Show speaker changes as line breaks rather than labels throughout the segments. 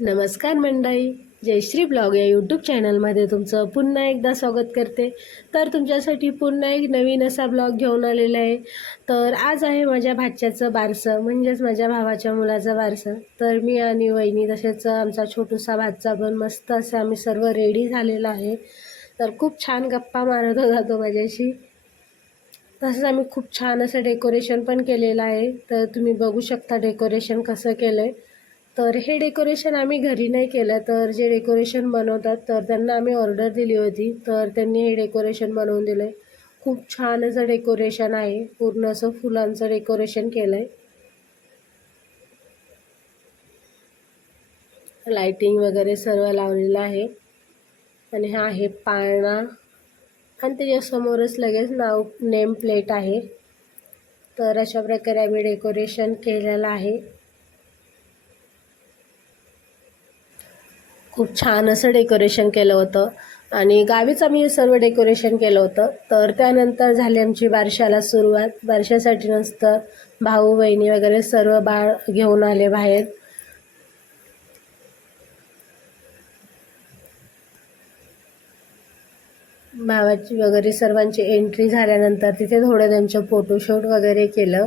नमस्कार मंडळी. जयश्री ब्लॉग या यूट्यूब चॅनलमध्ये तुमचं पुन्हा एकदा स्वागत करते. तर तुमच्यासाठी पुन्हा एक नवीन असा ब्लॉग घेऊन आलेला आहे. तर आज आहे माझ्या भाच्याचं बारसं म्हणजेच माझ्या भावाच्या मुलाचं बारसं. तर मी आणि वहिनी तसेच आमचा छोटूसा भाचा पण मस्त असं आम्ही सर्व रेडी झालेला आहे. तर खूप छान गप्पा मारत होता तो माझ्याशी. तसंच आम्ही खूप छान असं डेकोरेशन पण केलेलं आहे. तर तुम्ही बघू शकता डेकोरेशन कसं केलं आहे तर हे डेकोरेशन आम्ही घरी नाही केलं. तर जे डेकोरेशन बनवतात तर त्यांना आम्ही ऑर्डर दिली होती. तर त्यांनी हे डेकोरेशन बनवून दिलं आहे खूप छान असं डेकोरेशन आहे. पूर्ण असं फुलांचं डेकोरेशन केलं आहे लाइटिंग वगैरे सर्व लावलेलं आहे. आणि हा आहे पाळणा. आणि त्याच्यासमोरच लगेच नाव नेम प्लेट आहे. तर अशा प्रकारे आम्ही डेकोरेशन केलेलं आहे. खूप छान असं डेकोरेशन केलं होतं. आणि गावीच आम्ही सर्व डेकोरेशन केलं होतं. तर त्यानंतर झाली आमची बारशाला सुरुवात. बारशासाठी नसतं भाऊ बहिणी वगैरे सर्व बाळ घेऊन आले बाहेर. भावाची वगैरे सर्वांची एंट्री झाल्यानंतर तिथे थोडं त्यांचं फोटोशूट वगैरे केलं.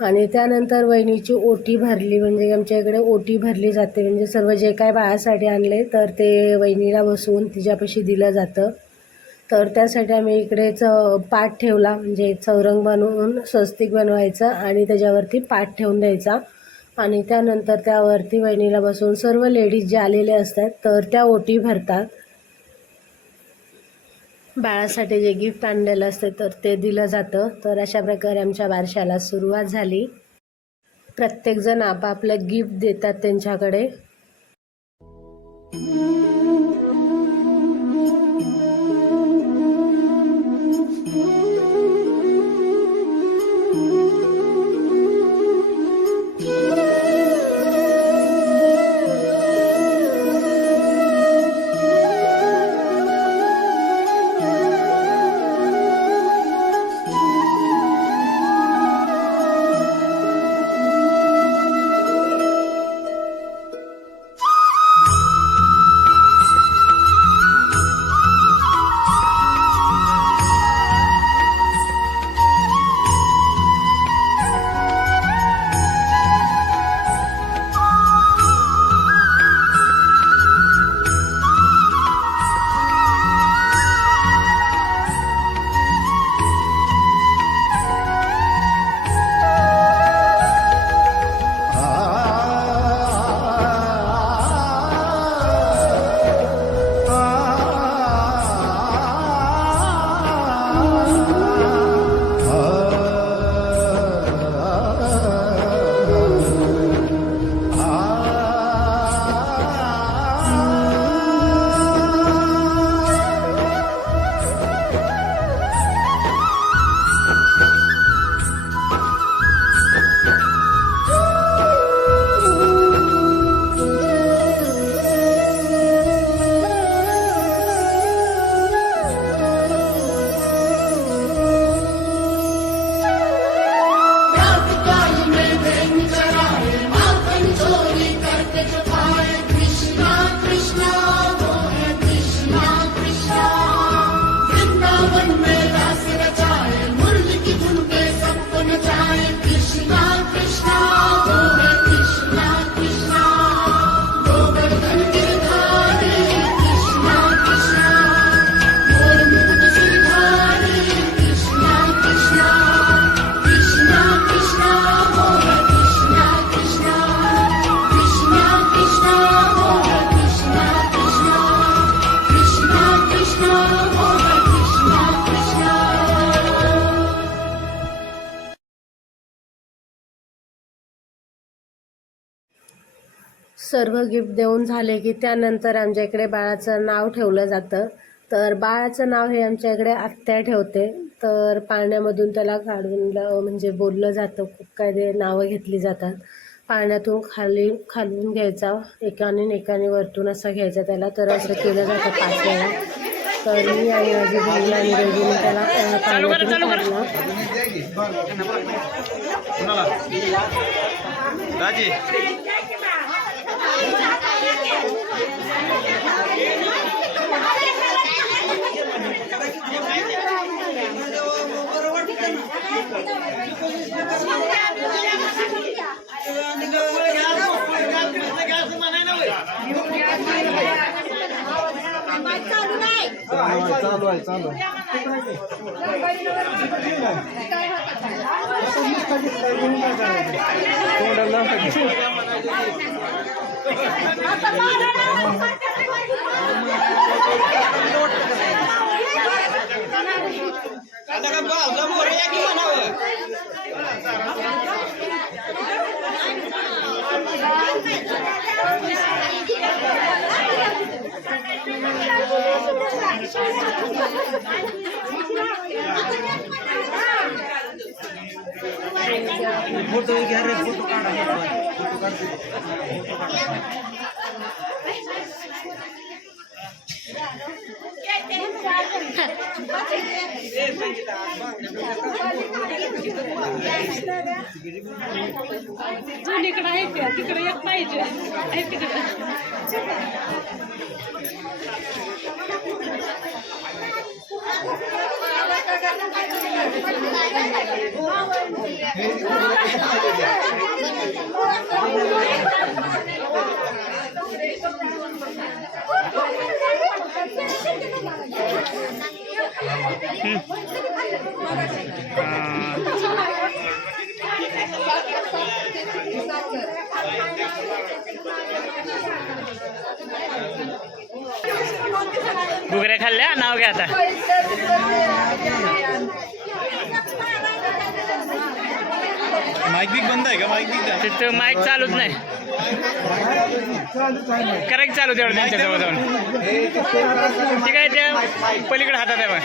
आणि त्यानंतर वहिनीची ओटी भरली म्हणजे आमच्या इकडे ओटी भरली जाते. म्हणजे सर्व जे काय बाळासाठी आणले तर ते वहिनीला बसवून तिच्यापाशी दिलं जातं. तर त्यासाठी आम्ही इकडेच पाठ ठेवला. म्हणजे चौरंग बनवून स्वस्तिक बनवायचं आणि त्याच्यावरती पाठ ठेवून द्यायचा. आणि त्यानंतर त्यावरती वहिनीला बसवून सर्व लेडीज जे आलेले असतात तर त्या ओटी भरतात. बाळासाठी जे गिफ्ट आणलेलं असते तर ते दिलं जातं. तर अशा प्रकारे आमच्या बारशाला सुरुवात झाली. प्रत्येकजण आपापलं गिफ्ट देतात त्यांच्याकडे. सर्व गिफ्ट देऊन झाले की त्यानंतर आमच्या इकडे बाळाचं नाव ठेवलं जातं. तर बाळाचं नाव हे आमच्या इकडे आत्या ठेवते. तर पाण्यामधून त्याला काढून ल- म्हणजे बोललं जातं. खूप काय ते नावं घेतली जातात. पाण्यातून खाली खालून घ्यायचा. एकाने एकाने वरतून असा घ्यायचा त्याला. तर असं केलं जातं पाच वेळा. तर मी आणि माझी बहीण आणि दोघींनी त्याला पाण्यातून काढला.
चालू आहे चालू आहे? फोटो घ्या रे फोटो काढा फोटो काढ
तिकडे आहे का तिकडे? एक पाहिजे आहे तिकडे
घुगऱ्या खाल्ल्या? नाव घ्या आता.
माईक बिक बंद आहे का? माईक बिक
तिथं माईक चालूच नाही. करेक्ट चालू तेवढं त्यांच्या जवळ जाऊन. ठीक आहे ते पलीकडे हातात आहे बघ.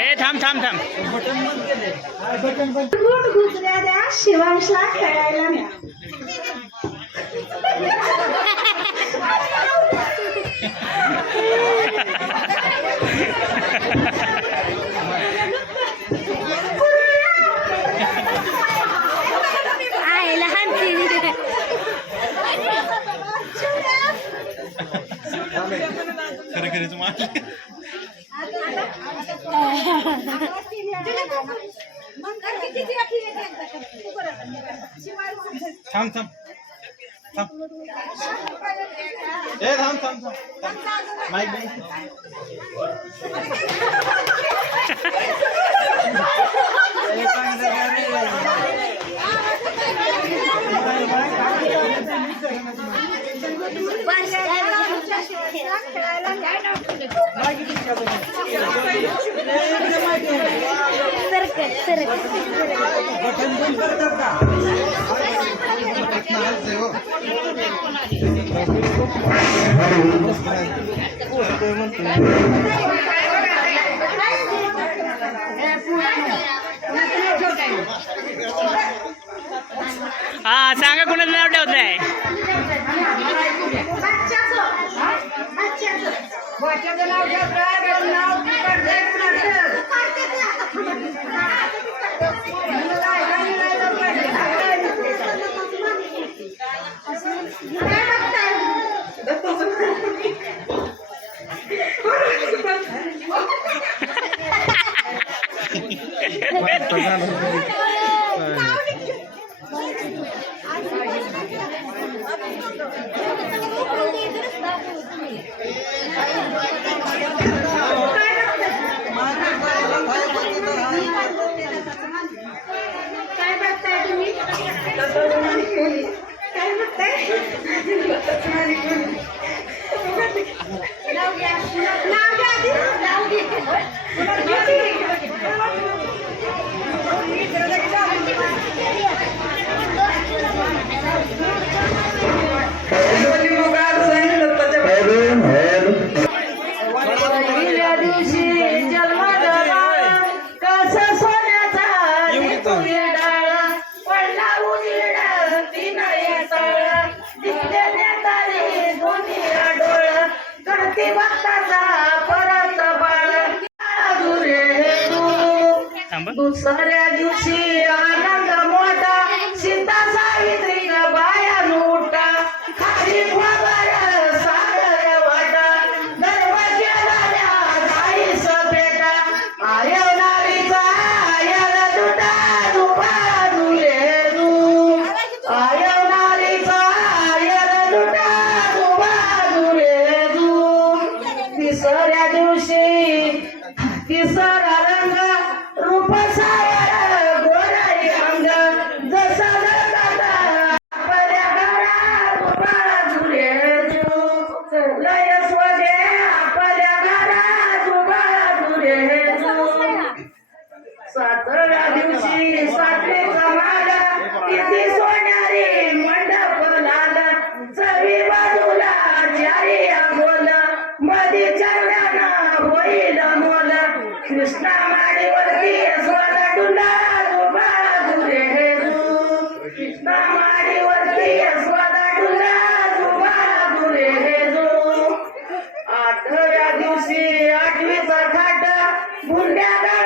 ए थांब थांब थांब.
शिवांशला खेळायला न्या.
खरं खरंच मारले. थांब थांब थांब. ए थांब थांब थांब. माईक बिक
सरकट सरकट
हा सांगा कुणाचं नाव ठेवताय
आहे
थांब.
दुसऱ्या दिवशी आनंद आठव्या दिवशी आठवीचा खाट मुंड्या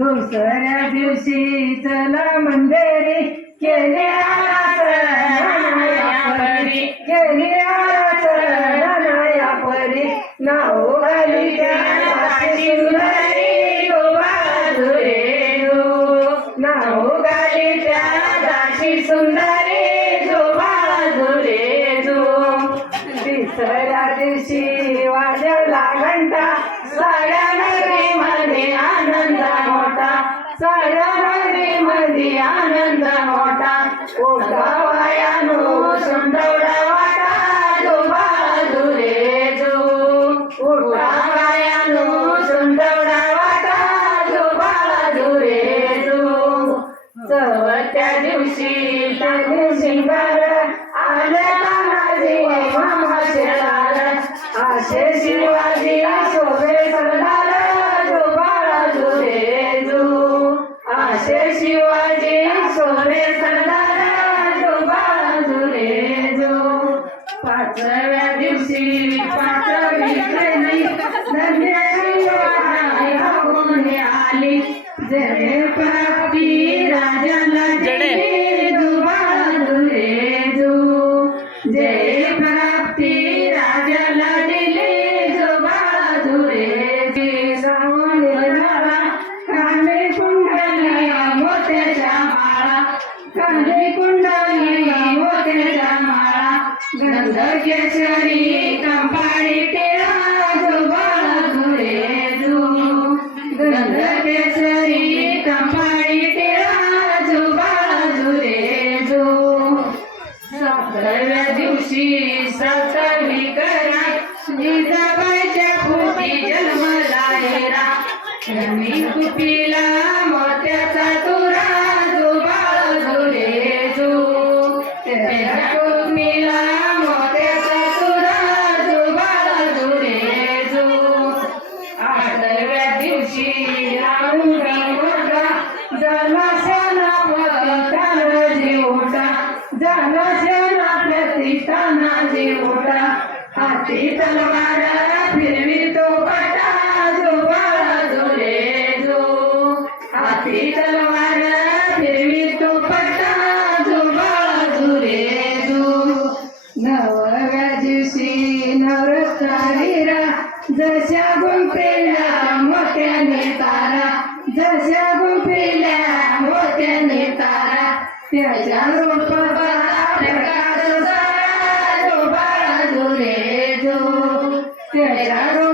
दुसऱ्या दिवशी चला मंदिरी केली केली परी नाव आली मध्ये आनंद मोठा. उठा वायानो वाटा. पाचव्या दिवशी पाचवी श्रेणी धन्याची राजाला झाला प्रतिष्ठाना जेवढा हाती तलवार ¡Gracias!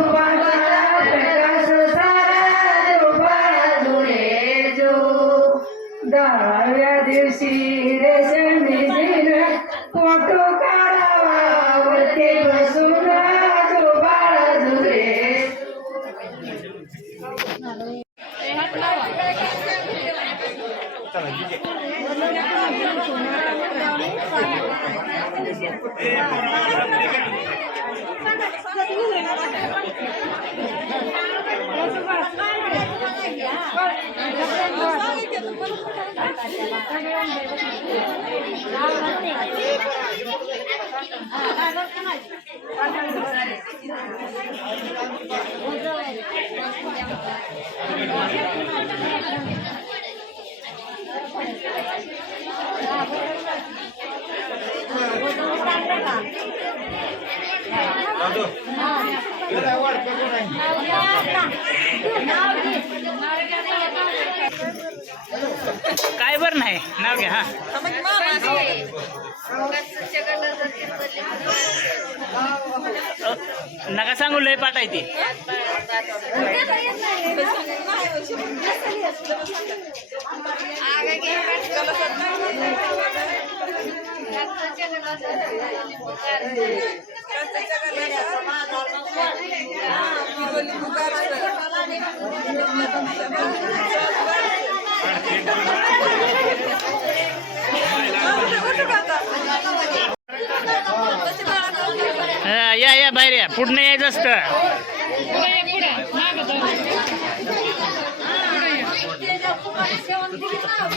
Good award, good award.
काय बरं नाही. नाव घ्या हा. नका सांगू लय पाठ आहे या या बाहेर या. पुढनं यायचं असतं.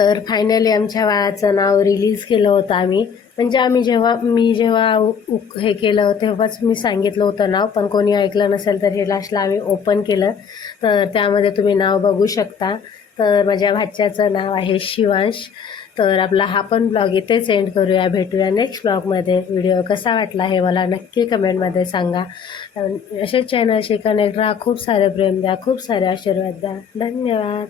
तर फायनली आमच्या बाळाचं नाव रिलीज केलं होतं आम्ही. म्हणजे आम्ही जेव्हा मी जेव्हा उ- उक- हे केलं तेव्हाच मी सांगितलं होतं नाव पण कोणी ऐकलं नसेल तर हे लास्टला आम्ही ओपन केलं. तर त्यामध्ये तुम्ही नाव बघू शकता. तर माझ्या भाच्याचं नाव आहे शिवांश. तर आपला हा पण ब्लॉग इथेच सेंड करूया. भेटूया नेक्स्ट ब्लॉगमध्ये व्हिडिओ कसा वाटला हे मला नक्की कमेंटमध्ये सांगा. असेच चॅनलशी कनेक्ट राहा. खूप सारे प्रेम द्या. खूप सारे आशीर्वाद द्या. धन्यवाद.